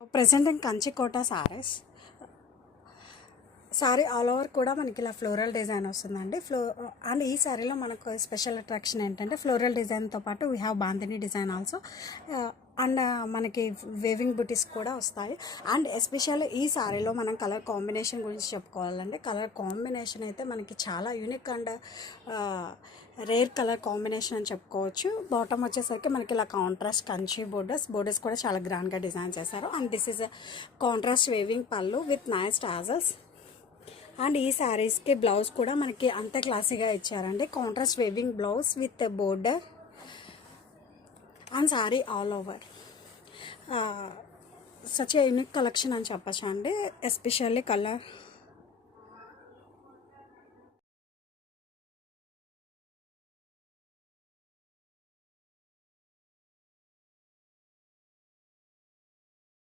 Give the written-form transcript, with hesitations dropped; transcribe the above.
Present Kanchikota saris sari all over కూడా మనకి ఇలా ఫ్లోరల్ డిజైన్ వస్తుందండి. అండ్ ఈ సారీలో మనకు స్పెషల్ అట్రాక్షన్ ఏంటంటే ఫ్లోరల్ డిజైన్తో పాటు we have bandhani design also. And మనకి వేవింగ్ బుటీస్ కూడా వస్తాయి. అండ్ ఎస్పెషల్లీ ఈ సారీలో మనం కలర్ కాంబినేషన్ గురించి చెప్పుకోవాలంటే కలర్ కాంబినేషన్ అయితే మనకి చాలా unique and rare colour combination అని చెప్పుకోవచ్చు. బాటమ్ వచ్చేసరికి మనకి ఇలా కాంట్రాస్ట్ కంచి బోర్డర్స్ కూడా చాలా గ్రాండ్గా డిజైన్ చేశారు. And this is contrast weaving పళ్ళు విత్ నైస్ టాజల్స్. అండ్ ఈ శారీస్కి బ్లౌజ్ కూడా మనకి అంత క్లాసీగా ఇచ్చారండి. Contrast weaving blouse with border and sari all over such a unique collection అని చెప్పచ్చు అండి. Especially colour